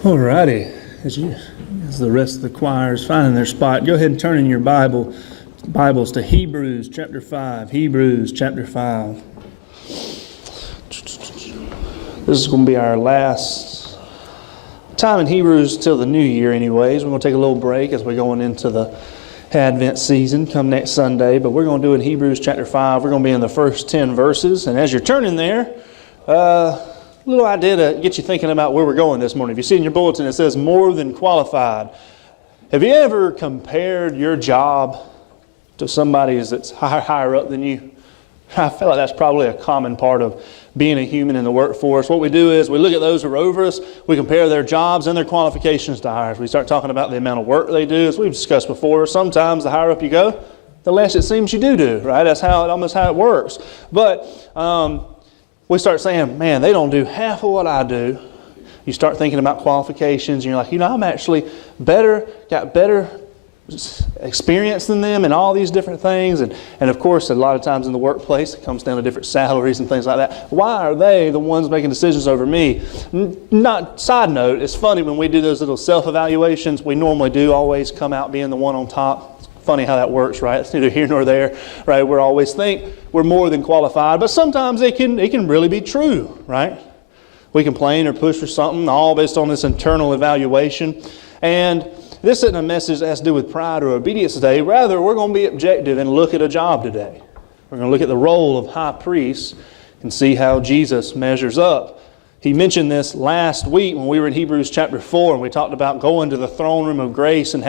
Alrighty, as the rest of the choir is finding their spot, go ahead and turn in your Bibles to Hebrews chapter 5. Hebrews chapter 5. This is going to be our last time in Hebrews till the new year anyways. We're going to take a little break as we're going into the Advent season come next Sunday. But we're going to do in Hebrews chapter 5. We're going to be in the first 10 verses. And as you're turning there, little idea to get you thinking about where we're going this morning. If you see in your bulletin, it says more than qualified. Have you ever compared your job to somebody that's higher up than you? I feel like that's probably a common part of being a human in the workforce. What we do is we look at those who are over us, we compare their jobs and their qualifications to ours. We start talking about the amount of work they do. As we've discussed before, sometimes the higher up you go, the less it seems you do, right? That's almost how it works. But we start saying, man, they don't do half of what I do. You start thinking about qualifications, and you're like, I'm actually got better experience than them in all these different things. And of course, a lot of times in the workplace, it comes down to different salaries and things like that. Why are they the ones making decisions over me? Side note, it's funny when we do those little self-evaluations, we normally do always come out being the one on top. Funny how that works, right? It's neither here nor there, right? We always think we're more than qualified, but sometimes it can really be true, right? We complain or push for something, all based on this internal evaluation. And this isn't a message that has to do with pride or obedience today. Rather, we're going to be objective and look at a job today. We're going to look at the role of high priest and see how Jesus measures up. He mentioned this last week when we were in Hebrews chapter 4, and we talked about going to the throne room of grace and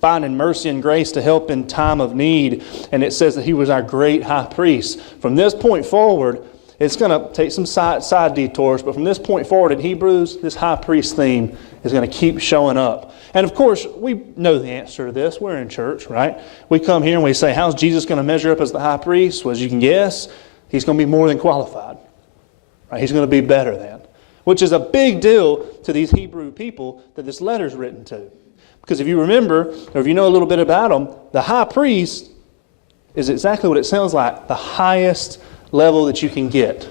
finding mercy and grace to help in time of need. And it says that he was our great high priest. From this point forward, it's going to take some side detours, but from this point forward in Hebrews, this high priest theme is going to keep showing up. And of course, we know the answer to this. We're in church, right? We come here and we say, how's Jesus going to measure up as the high priest? Well, as you can guess, he's going to be more than qualified. Right? He's going to be better than. Which is a big deal to these Hebrew people that this letter is written to. Because if you remember, or if you know a little bit about them, the high priest is exactly what it sounds like, the highest level that you can get.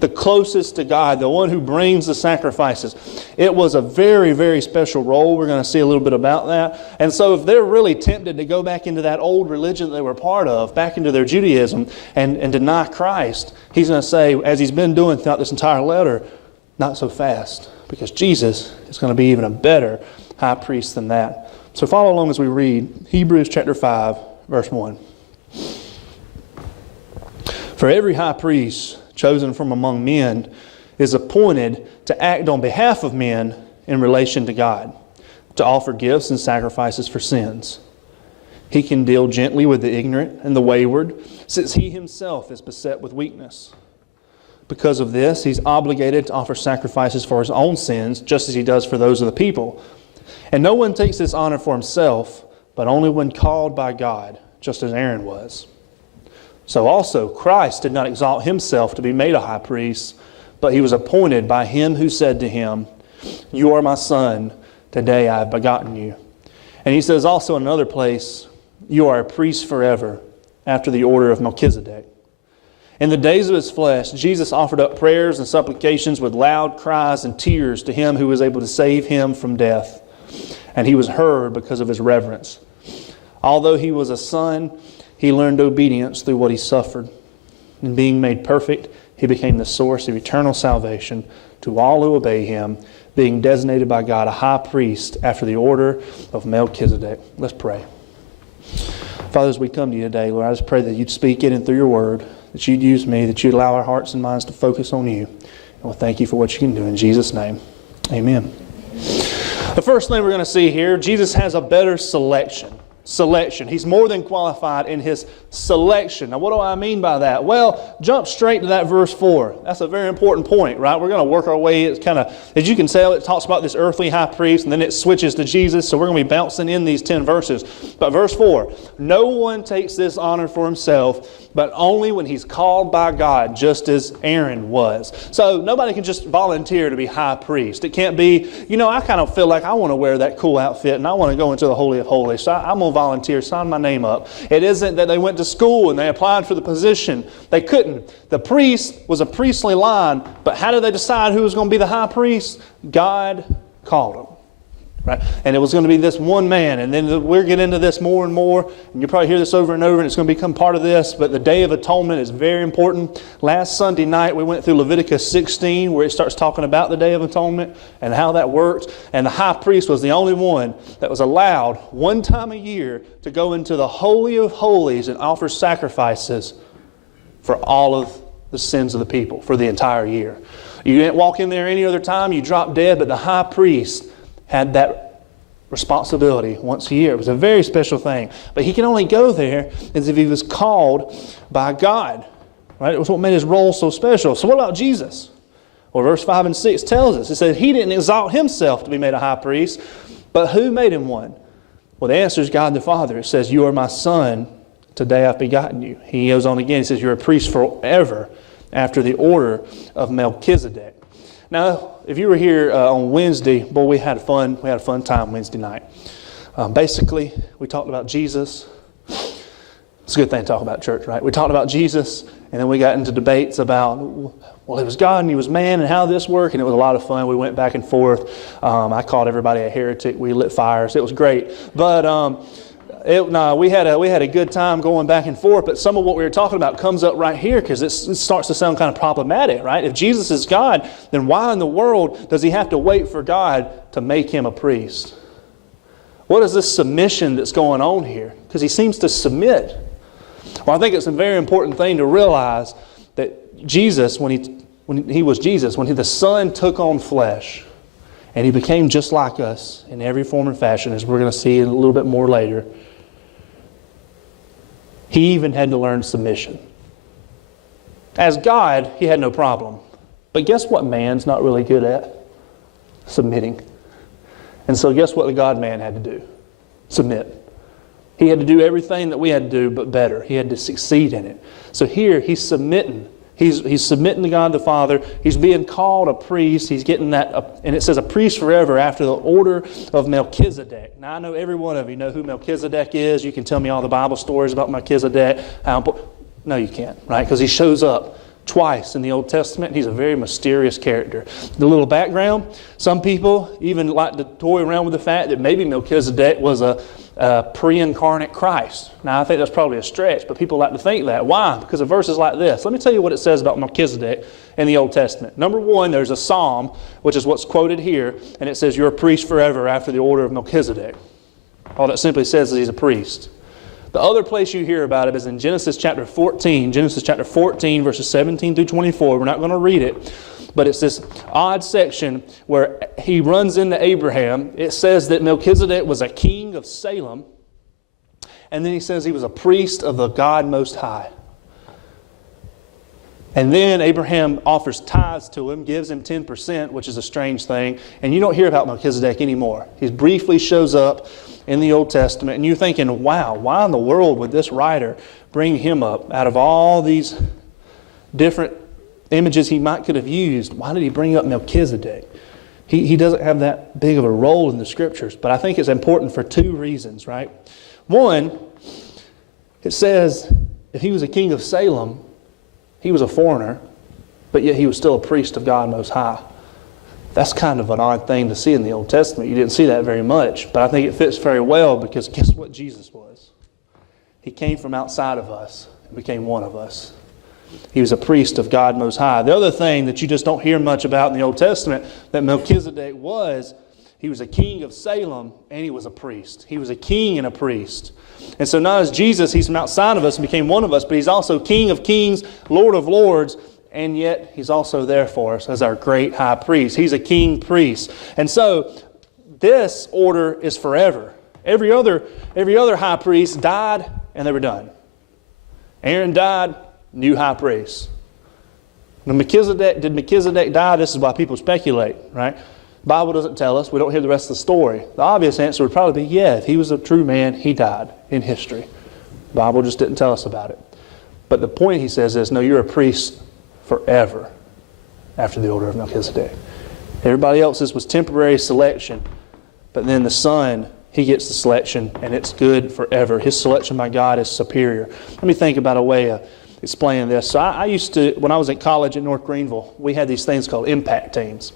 The closest to God, the one who brings the sacrifices. It was a very, very special role. We're going to see a little bit about that. And so if they're really tempted to go back into that old religion that they were part of, back into their Judaism, and deny Christ, he's going to say, as he's been doing throughout this entire letter, not so fast. Because Jesus is going to be even a better high priest than that. So follow along as we read Hebrews chapter 5, verse 1. For every high priest chosen from among men is appointed to act on behalf of men in relation to God, to offer gifts and sacrifices for sins. He can deal gently with the ignorant and the wayward, since he himself is beset with weakness. Because of this, he's obligated to offer sacrifices for his own sins, just as he does for those of the people. And no one takes this honor for himself, but only when called by God, just as Aaron was. So also Christ did not exalt himself to be made a high priest, but he was appointed by him who said to him, "You are my son, today I have begotten you." And he says also in another place, "You are a priest forever, after the order of Melchizedek." In the days of his flesh, Jesus offered up prayers and supplications with loud cries and tears to him who was able to save him from death. And he was heard because of his reverence. Although he was a son, he learned obedience through what he suffered. And being made perfect, he became the source of eternal salvation to all who obey him, being designated by God a high priest after the order of Melchizedek. Let's pray. Father, as we come to you today, Lord, I just pray that you'd speak in and through your word, that you'd use me, that you'd allow our hearts and minds to focus on you. And we'll thank you for what you can do. In Jesus' name, amen. The first thing we're going to see here, Jesus has a better selection. He's more than qualified in his selection. Now, what do I mean by that? Well, jump straight to that verse 4. That's a very important point, right? We're going to work our way. It's kind of, as you can tell, it talks about this earthly high priest, and then it switches to Jesus. So we're going to be bouncing in these 10 verses. But verse 4, no one takes this honor for himself, but only when he's called by God, just as Aaron was. So nobody can just volunteer to be high priest. It can't be, I kind of feel like I want to wear that cool outfit, and I want to go into the Holy of Holies. So I'm going to going to volunteer, sign my name up. It isn't that they went to school and they applied for the position. They couldn't. The priest was a priestly line, but how did they decide who was going to be the high priest? God called them. Right? And it was going to be this one man. And then we'll get into this more and more. And you'll probably hear this over and over, and it's going to become part of this. But the Day of Atonement is very important. Last Sunday night, we went through Leviticus 16, where it starts talking about the Day of Atonement and how that worked. And the high priest was the only one that was allowed one time a year to go into the Holy of Holies and offer sacrifices for all of the sins of the people for the entire year. You didn't walk in there any other time, you dropped dead, but the high priest had that responsibility once a year. It was a very special thing. But he can only go there as if he was called by God. Right? It was what made his role so special. So what about Jesus? Well, verse 5 and 6 tells us. It said he didn't exalt himself to be made a high priest, but who made him one? Well, the answer is God the Father. It says, you are my son, today I've begotten you. He goes on again. He says, you're a priest forever after the order of Melchizedek. Now, if you were here on Wednesday, boy, we had a fun time Wednesday night. Basically, we talked about Jesus. It's a good thing to talk about church, right? We talked about Jesus, and then we got into debates about, well, he was God and he was man, and how this worked, and it was a lot of fun. We went back and forth. I called everybody a heretic. We lit fires. It was great. But we had a good time going back and forth, but some of what we were talking about comes up right here because it starts to sound kind of problematic, right? If Jesus is God, then why in the world does he have to wait for God to make him a priest? What is this submission that's going on here? Because he seems to submit. Well, I think it's a very important thing to realize that Jesus, when the Son took on flesh, and he became just like us in every form and fashion, as we're going to see a little bit more later, he even had to learn submission. As God, he had no problem. But guess what man's not really good at? Submitting. And so guess what the God-man had to do? Submit. He had to do everything that we had to do, but better. He had to succeed in it. So here, he's submitting. He's submitting to God the Father. He's being called a priest. He's getting that, and it says a priest forever after the order of Melchizedek. Now, I know every one of you know who Melchizedek is. You can tell me all the Bible stories about Melchizedek. No, you can't, right? Because he shows up twice in the Old Testament. He's a very mysterious character. The little background, some people even like to toy around with the fact that maybe Melchizedek was a pre-incarnate Christ. Now, I think that's probably a stretch, but people like to think that. Why? Because of verses like this. Let me tell you what it says about Melchizedek in the Old Testament. Number one, there's a psalm, which is what's quoted here, and it says, you're a priest forever after the order of Melchizedek. All that simply says is he's a priest. The other place you hear about it is in Genesis chapter 14. Genesis chapter 14, verses 17 through 24. We're not going to read it, but it's this odd section where he runs into Abraham. It says that Melchizedek was a king of Salem, and then he says he was a priest of the God Most High. And then Abraham offers tithes to him, gives him 10%, which is a strange thing. And you don't hear about Melchizedek anymore. He briefly shows up in the Old Testament, and you're thinking, wow, why in the world would this writer bring him up? Out of all these different images he could have used, why did he bring up Melchizedek? He doesn't have that big of a role in the Scriptures, but I think it's important for two reasons, right? One, it says if he was a king of Salem, he was a foreigner, but yet he was still a priest of God Most High. That's kind of an odd thing to see in the Old Testament. You didn't see that very much, but I think it fits very well because guess what Jesus was? He came from outside of us and became one of us. He was a priest of God Most High. The other thing that you just don't hear much about in the Old Testament that Melchizedek was, he was a king of Salem and he was a priest. He was a king and a priest. And so not as Jesus, he's from outside of us and became one of us, but he's also King of Kings, Lord of Lords, and yet he's also there for us as our great high priest. He's a king priest. And so this order is forever. Every other high priest died and they were done. Aaron died, new high priest. Did Melchizedek die? This is why people speculate, right? The Bible doesn't tell us. We don't hear the rest of the story. The obvious answer would probably be, yeah, if he was a true man, he died in history. The Bible just didn't tell us about it. But the point he says is, no, you're a priest forever after the order of Melchizedek. Everybody else's was temporary selection, but then the Son he gets the selection, and it's good forever. His selection by God is superior. Let me think about a way of explaining this. So I used to, when I was in college at North Greenville, we had these things called impact teams.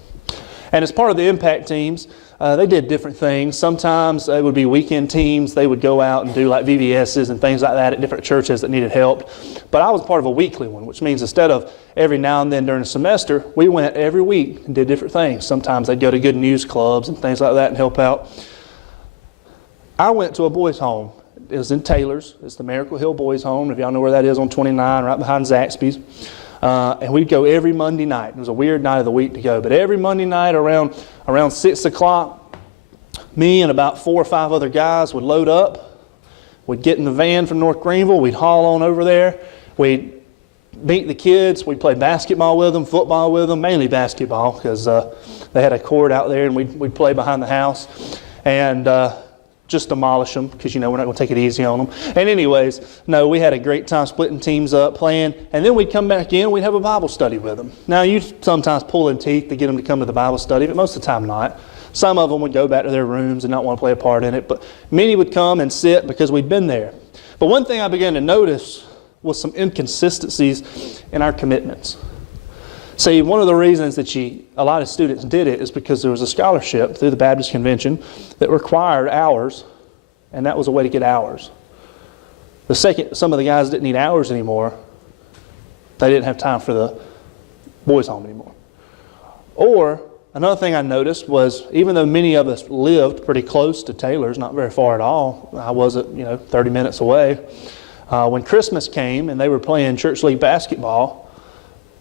And as part of the impact teams, they did different things. Sometimes it would be weekend teams. They would go out and do like VBSs and things like that at different churches that needed help. But I was part of a weekly one, which means instead of every now and then during the semester, we went every week and did different things. Sometimes they'd go to good news clubs and things like that and help out. I went to a boys' home. It was in Taylor's. It's the Miracle Hill Boys' Home. If y'all know where that is, on 29, right behind Zaxby's. And we'd go every Monday night. It was a weird night of the week to go. But every Monday night around 6 o'clock, me and about 4 or 5 other guys would load up. We'd get in the van from North Greenville. We'd haul on over there. We'd meet the kids. We'd play basketball with them, football with them, mainly basketball because they had a court out there, and we'd play behind the house. And just demolish them because, we're not going to take it easy on them. And anyways, no, we had a great time splitting teams up, playing, and then we'd come back in, we'd have a Bible study with them. Now, you sometimes pull in teeth to get them to come to the Bible study, but most of the time not. Some of them would go back to their rooms and not want to play a part in it, but many would come and sit because we'd been there. But one thing I began to notice was some inconsistencies in our commitments. See, one of the reasons that a lot of students did it is because there was a scholarship through the Baptist Convention that required hours, and that was a way to get hours. The second, some of the guys didn't need hours anymore, they didn't have time for the boys' home anymore. Or, another thing I noticed was, even though many of us lived pretty close to Taylor's, not very far at all, I wasn't, 30 minutes away, when Christmas came and they were playing church league basketball,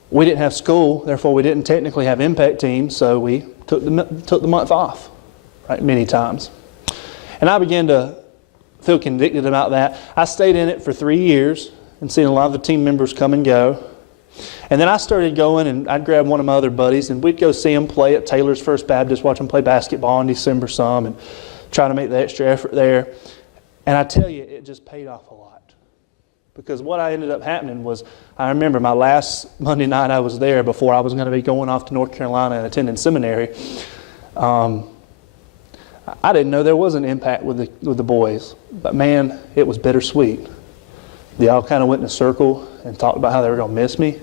we didn't have school, therefore we didn't technically have impact teams, so we took the month off, right, many times. And I began to feel convicted about that. I stayed in it for 3 years and seen a lot of the team members come and go. And then I started going, and I'd grab one of my other buddies, and we'd go see them play at Taylor's First Baptist, watch them play basketball in December some, and try to make the extra effort there. And I tell you, it just paid off a lot. Because what I ended up happening was, I remember my last Monday night I was there before I was going to be going off to North Carolina and attending seminary. I didn't know there was an impact with the boys. But man, it was bittersweet. They all kind of went in a circle and talked about how they were going to miss me.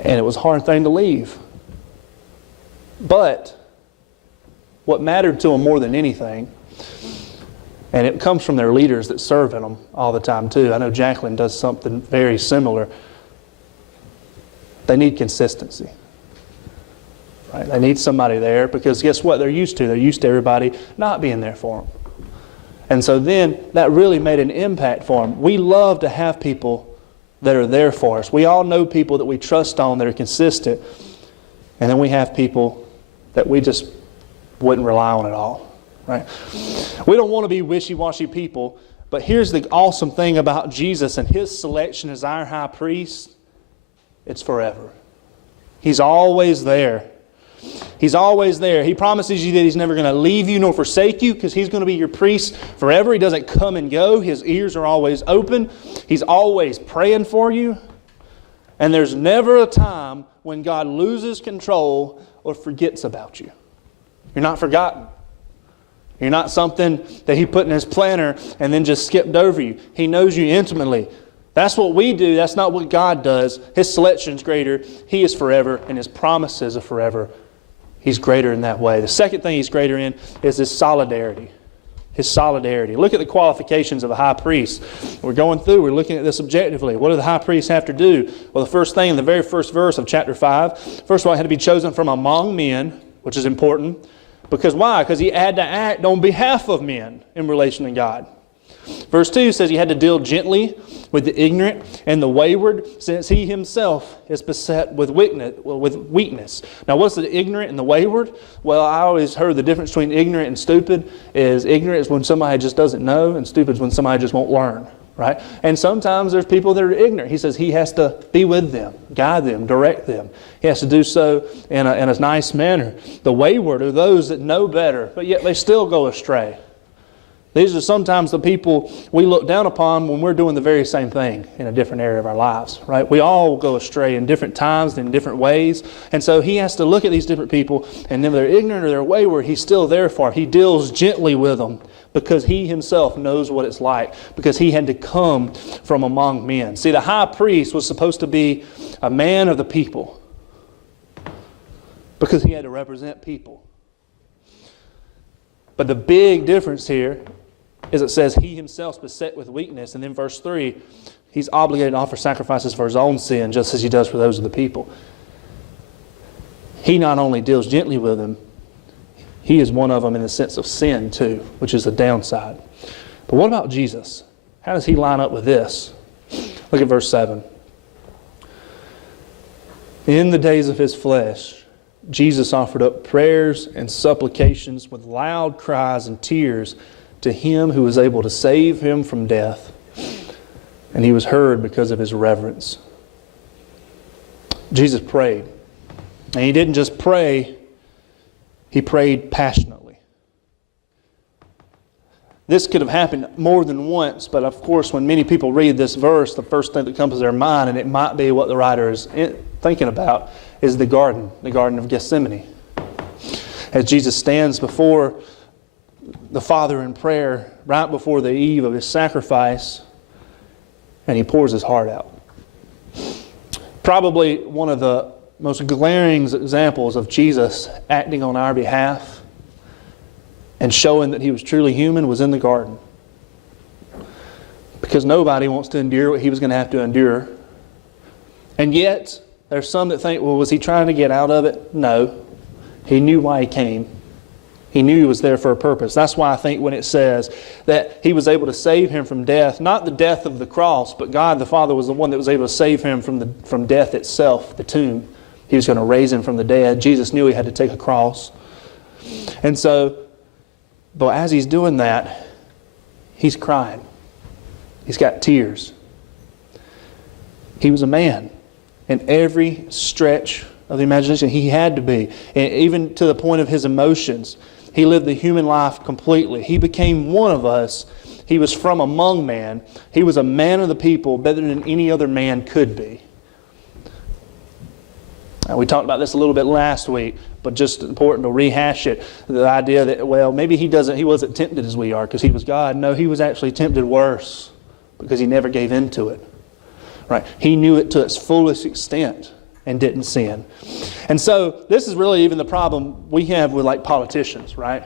And it was a hard thing to leave. But what mattered to them more than anything, and it comes from their leaders that serve in them all the time too. I know Jacqueline does something very similar. They need consistency. Right? They need somebody there because guess what? They're used to. They're used to everybody not being there for them. And so then that really made an impact for them. We love to have people that are there for us. We all know people that we trust on that are consistent. And then we have people that we just wouldn't rely on at all. Right? We don't want to be wishy-washy people, but here's the awesome thing about Jesus and His selection as our high priest. It's forever. He's always there. He's always there. He promises you that He's never going to leave you nor forsake you because He's going to be your priest forever. He doesn't come and go. His ears are always open. He's always praying for you. And there's never a time when God loses control or forgets about you. You're not forgotten. You're not something that He put in His planner and then just skipped over you. He knows you intimately. That's what we do. That's not what God does. His selection is greater. He is forever, and His promises are forever. He's greater in that way. The second thing He's greater in is His solidarity. His solidarity. Look at the qualifications of a high priest. We're going through, we're looking at this objectively. What do the high priests have to do? Well, the first thing in the very first verse of chapter 5, first of all, he had to be chosen from among men, which is important. Because why? Because he had to act on behalf of men in relation to God. Verse 2 says he had to deal gently with the ignorant and the wayward, since he himself is beset with weakness. Now, what's the ignorant and the wayward? Well, I always heard the difference between ignorant and stupid is ignorant is when somebody just doesn't know, and stupid is when somebody just won't learn. Right? And sometimes there's people that are ignorant. He says he has to be with them, guide them, direct them. He has to do so in a nice manner. The wayward are those that know better, but yet they still go astray. These are sometimes the people we look down upon when we're doing the very same thing in a different area of our lives, right? We all go astray in different times and in different ways. And so he has to look at these different people, and if they're ignorant or they're wayward, he's still there for them. He deals gently with them because he himself knows what it's like, because he had to come from among men. See, the high priest was supposed to be a man of the people because he had to represent people. But the big difference here is it says he himself is beset with weakness. And then verse 3, he's obligated to offer sacrifices for his own sin just as he does for those of the people. He not only deals gently with them, he is one of them in the sense of sin too, which is the downside. But what about Jesus? How does he line up with this? Look at verse 7. In the days of his flesh, Jesus offered up prayers and supplications with loud cries and tears to him who was able to save him from death. And he was heard because of his reverence. Jesus prayed. And he didn't just pray, he prayed passionately. This could have happened more than once, but of course when many people read this verse, the first thing that comes to their mind, and it might be what the writer is thinking about, is the Garden of Gethsemane. As Jesus stands before the Father in prayer right before the eve of his sacrifice, and he pours his heart out. Probably one of the most glaring examples of Jesus acting on our behalf and showing that he was truly human was in the garden. Because nobody wants to endure what he was going to have to endure. And yet, there's some that think, well, was he trying to get out of it? No. He knew why he came. He knew he was there for a purpose. That's why I think when it says that he was able to save him from death, not the death of the cross, but God the Father was the one that was able to save him from death itself, the tomb. He was going to raise him from the dead. Jesus knew he had to take a cross. And so, but as he's doing that, he's crying. He's got tears. He was a man. In every stretch of the imagination, he had to be. And even to the point of his emotions. He lived the human life completely. He became one of us. He was from among man. He was a man of the people better than any other man could be. Now, we talked about this a little bit last week, but just important to rehash it. The idea that, well, maybe he wasn't tempted as we are because he was God. No, he was actually tempted worse because he never gave in to it. Right? He knew it to its fullest extent and didn't sin. And so this is really even the problem we have with like politicians, right?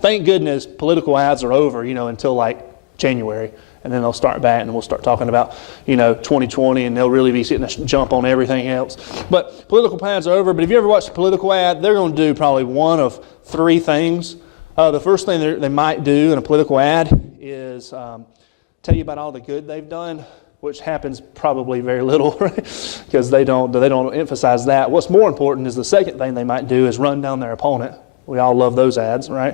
Thank goodness political ads are over, until like January. And then they'll start back and we'll start talking about, 2020 and they'll really be sitting a jump on everything else. But political ads are over. But if you ever watch a political ad, they're going to do probably one of three things. The first thing they might do in a political ad is tell you about all the good they've done, which happens probably very little, right? Because they don't emphasize that. What's more important is the second thing they might do is run down their opponent. We all love those ads, right?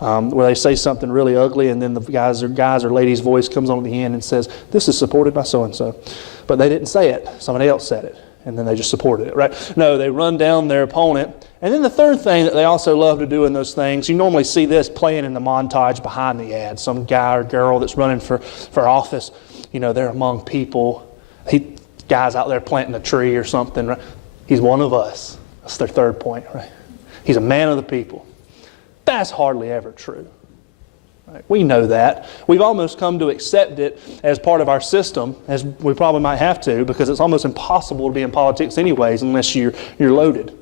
Where they say something really ugly and then the guy's or lady's voice comes on at the end and says, this is supported by so-and-so. But they didn't say it. Somebody else said it. And then they just supported it, right? No, they run down their opponent. And then the third thing that they also love to do in those things, you normally see this playing in the montage behind the ad. Some guy or girl that's running for office, they're among people. Guy's out there planting a tree or something, right? He's one of us. That's their third point, right? He's a man of the people. That's hardly ever true. Right? We know that. We've almost come to accept it as part of our system, as we probably might have to, because it's almost impossible to be in politics anyways unless you're loaded,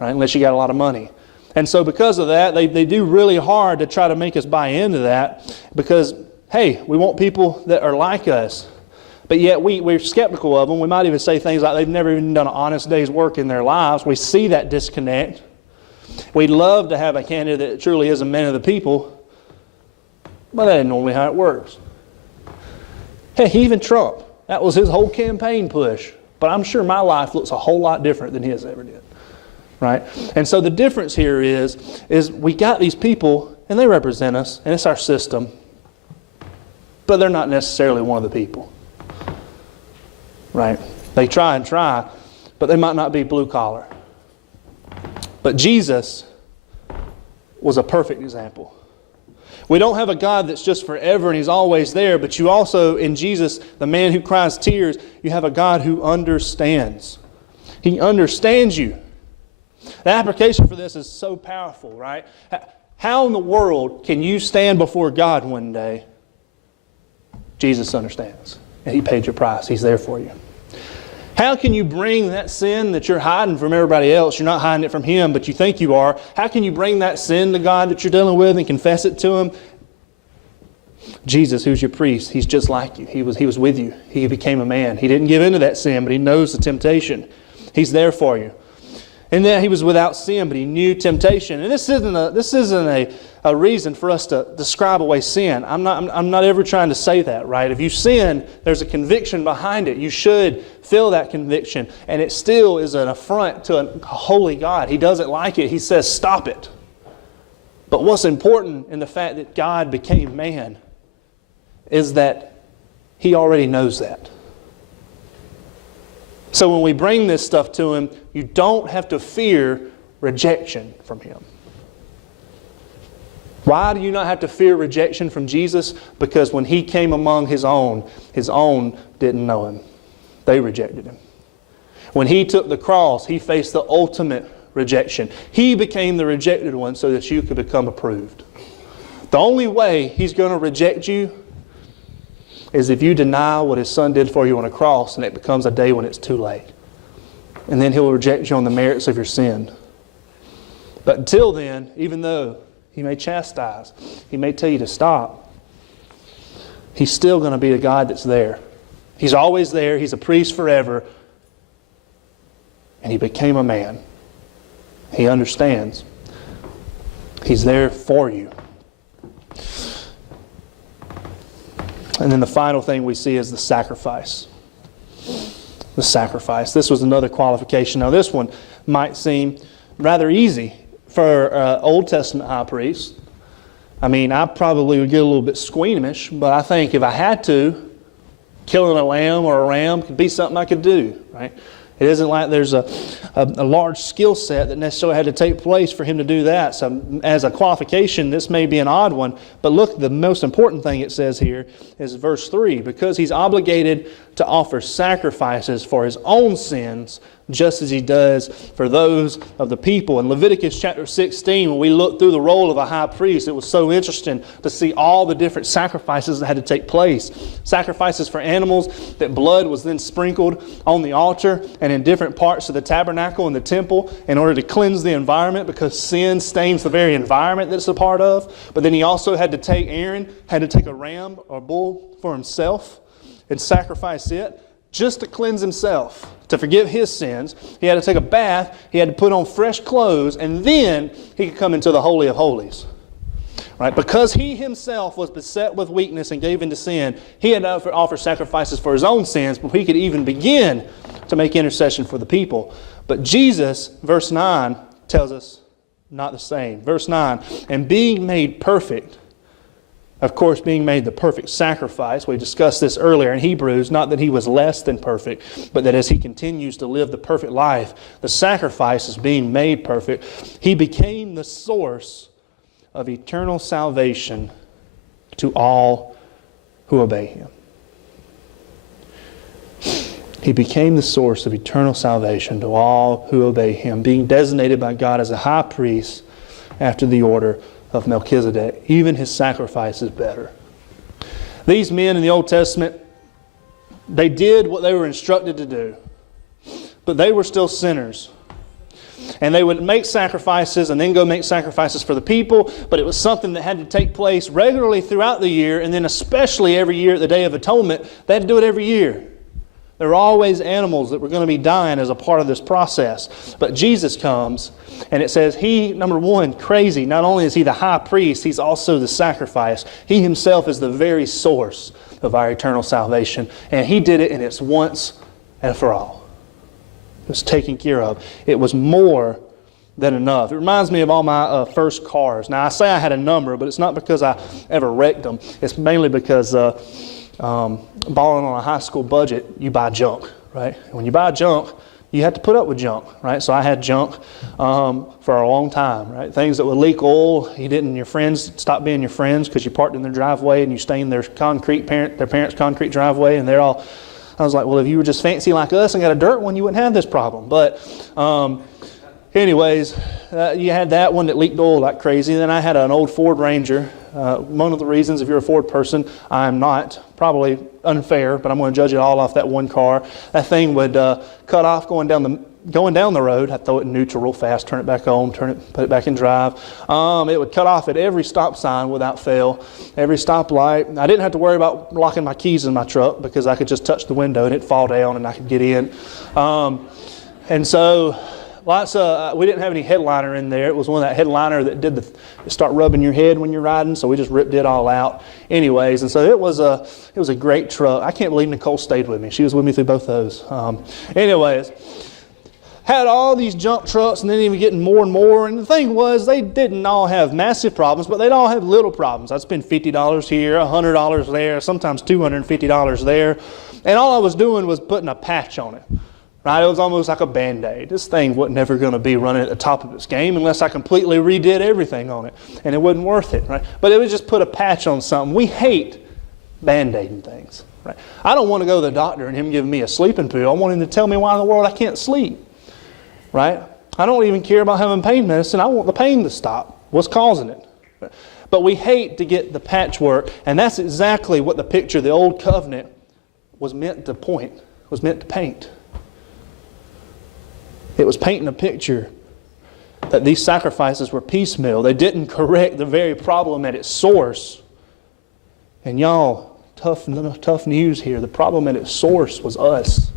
right? Unless you got a lot of money. And so because of that, they do really hard to try to make us buy into that because, hey, we want people that are like us. But yet we're skeptical of them. We might even say things like they've never even done an honest day's work in their lives. We see that disconnect. We'd love to have a candidate that truly is a man of the people, but that ain't normally how it works. Hey, even Trump, that was his whole campaign push. But I'm sure my life looks a whole lot different than his ever did. Right? And so the difference here is we got these people, and they represent us, and it's our system, but they're not necessarily one of the people. Right? They try, but they might not be blue collar. But Jesus was a perfect example. We don't have a God that's just forever and He's always there, but you also, in Jesus, the man who cries tears, you have a God who understands. He understands you. The application for this is so powerful, right? How in the world can you stand before God one day? Jesus understands, and He paid your price. He's there for you. How can you bring that sin that you're hiding from everybody else? You're not hiding it from Him, but you think you are. How can you bring that sin to God that you're dealing with and confess it to Him? Jesus, who's your priest, He's just like you. He was with you. He became a man. He didn't give in to that sin, but He knows the temptation. He's there for you. And then He was without sin, but He knew temptation. And this isn't a reason for us to describe away sin. I'm not ever trying to say that, right? If you sin, there's a conviction behind it. You should feel that conviction. And it still is an affront to a holy God. He doesn't like it. He says, stop it. But what's important in the fact that God became man is that He already knows that. So when we bring this stuff to Him, you don't have to fear rejection from Him. Why do you not have to fear rejection from Jesus? Because when He came among His own didn't know Him. They rejected Him. When He took the cross, He faced the ultimate rejection. He became the rejected one so that you could become approved. The only way He's going to reject you is if you deny what His Son did for you on a cross, and it becomes a day when it's too late. And then He'll reject you on the merits of your sin. But until then, even though He may chastise, He may tell you to stop, He's still going to be a God that's there. He's always there. He's a priest forever. And He became a man. He understands. He's there for you. And then the final thing we see is the sacrifice. The sacrifice. This was another qualification. Now this one might seem rather easy for Old Testament high priest. I mean, I probably would get a little bit squeamish, but I think if I had to, killing a lamb or a ram could be something I could do, right? It isn't like there's a large skill set that necessarily had to take place for him to do that. So as a qualification, this may be an odd one. But look, the most important thing it says here is verse 3. Because he's obligated to offer sacrifices for his own sins, just as he does for those of the people. In Leviticus chapter 16, when we looked through the role of a high priest, it was so interesting to see all the different sacrifices that had to take place. Sacrifices for animals, that blood was then sprinkled on the altar and in different parts of the tabernacle and the temple in order to cleanse the environment, because sin stains the very environment that it's a part of. But then he also had to take, Aaron had to take a ram or bull for himself and sacrifice it just to cleanse himself, to forgive his sins. He had to take a bath, he had to put on fresh clothes, and then he could come into the Holy of Holies. Right? Because he himself was beset with weakness and gave into sin, he had to offer sacrifices for his own sins before he could even begin to make intercession for the people. But Jesus, verse 9, tells us not the same. Verse 9, and being made perfect, of course, being made the perfect sacrifice. We discussed this earlier in Hebrews, not that he was less than perfect, but that as he continues to live the perfect life, the sacrifice is being made perfect. He became the source of eternal salvation to all who obey him. He became the source of eternal salvation to all who obey him, being designated by God as a high priest after the order of Melchizedek. Even his sacrifice is better. These men in the Old Testament, they did what they were instructed to do, but they were still sinners. And they would make sacrifices and then go make sacrifices for the people, but it was something that had to take place regularly throughout the year, and then especially every year at the Day of Atonement. They had to do it every year. There were always animals that were going to be dying as a part of this process. But Jesus comes, and it says he, number one, crazy. Not only is he the high priest, he's also the sacrifice. He himself is the very source of our eternal salvation. And he did it, and it's once and for all. It was taken care of. It was more than enough. It reminds me of all my first cars. Now, I say I had a number, but it's not because I ever wrecked them. It's mainly because borrowing on a high school budget, you buy junk, right? And when you buy junk, you had to put up with junk, right? So I had junk for a long time, right? Things that would leak oil. Your friends stopped being your friends because you parked in their driveway and you stained their parents' concrete driveway, and I was like, well, if you were just fancy like us and got a dirt one, you wouldn't have this problem. But anyways, you had that one that leaked oil like crazy. Then I had an old Ford Ranger. One of the reasons, if you're a Ford person, I'm not, probably unfair, but I'm going to judge it all off that one car. That thing would cut off going down the road. I'd throw it in neutral real fast, turn it back on, put it back in drive. It would cut off at every stop sign without fail, every stoplight. I didn't have to worry about locking my keys in my truck because I could just touch the window and it'd fall down and I could get in. And so we didn't have any headliner in there. It was one of that headliner that did start rubbing your head when you're riding, so we just ripped it all out. Anyways, and so it was a great truck. I can't believe Nicole stayed with me. She was with me through both those. Anyways, had all these junk trucks and then even getting more and more. And the thing was, they didn't all have massive problems, but they'd all have little problems. I'd spend $50 here, $100 there, sometimes $250 there. And all I was doing was putting a patch on it. Right? It was almost like a Band-Aid. This thing wasn't never going to be running at the top of its game unless I completely redid everything on it. And it wasn't worth it. Right? But it was just put a patch on something. We hate Band-Aiding things. Right? I don't want to go to the doctor and him giving me a sleeping pill. I want him to tell me why in the world I can't sleep. Right? I don't even care about having pain medicine. I want the pain to stop. What's causing it? But we hate to get the patchwork. And that's exactly what the picture of the Old Covenant was meant to paint. It was painting a picture that these sacrifices were piecemeal. They didn't correct the very problem at its source. And y'all, tough news here. The problem at its source was us.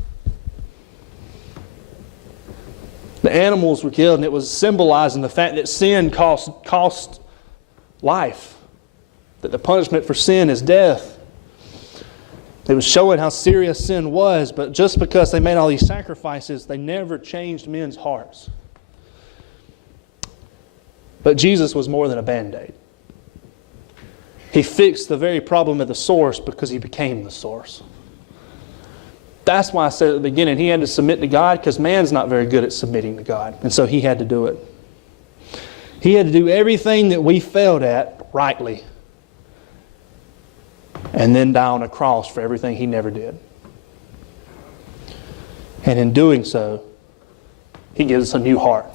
The animals were killed, and it was symbolizing the fact that sin cost life. That the punishment for sin is death. It was showing how serious sin was, but just because they made all these sacrifices, they never changed men's hearts. But Jesus was more than a Band-Aid. He fixed the very problem at the source because He became the source. That's why I said at the beginning, He had to submit to God because man's not very good at submitting to God. And so He had to do it. He had to do everything that we failed at rightly. And then die on a cross for everything He never did. And in doing so, He gives us a new heart.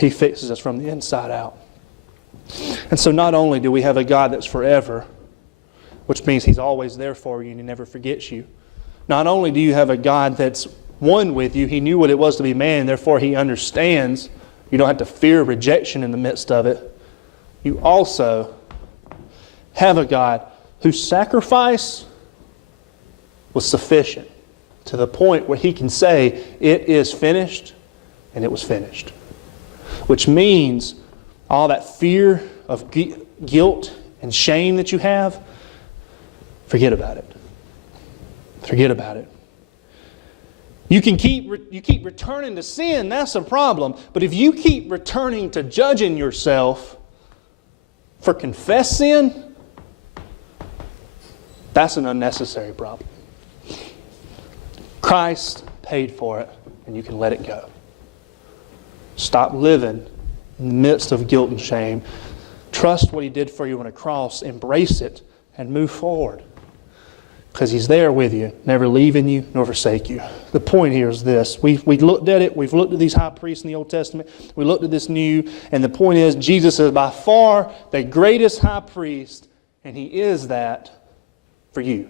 He fixes us from the inside out. And so not only do we have a God that's forever, which means He's always there for you and He never forgets you. Not only do you have a God that's one with you, He knew what it was to be man, therefore He understands. You don't have to fear rejection in the midst of it. You also have a God whose sacrifice was sufficient to the point where He can say, it is finished, and it was finished. Which means all that fear of guilt and shame that you have, forget about it. Forget about it. You keep returning to sin, that's a problem. But if you keep returning to judging yourself for confessed sin, that's an unnecessary problem. Christ paid for it, and you can let it go. Stop living in the midst of guilt and shame. Trust what He did for you on a cross. Embrace it and move forward. Because He's there with you, never leaving you nor forsake you. The point here is this. We looked at it. We've looked at these high priests in the Old Testament. We looked at this new. And the point is, Jesus is by far the greatest high priest. And He is that for you.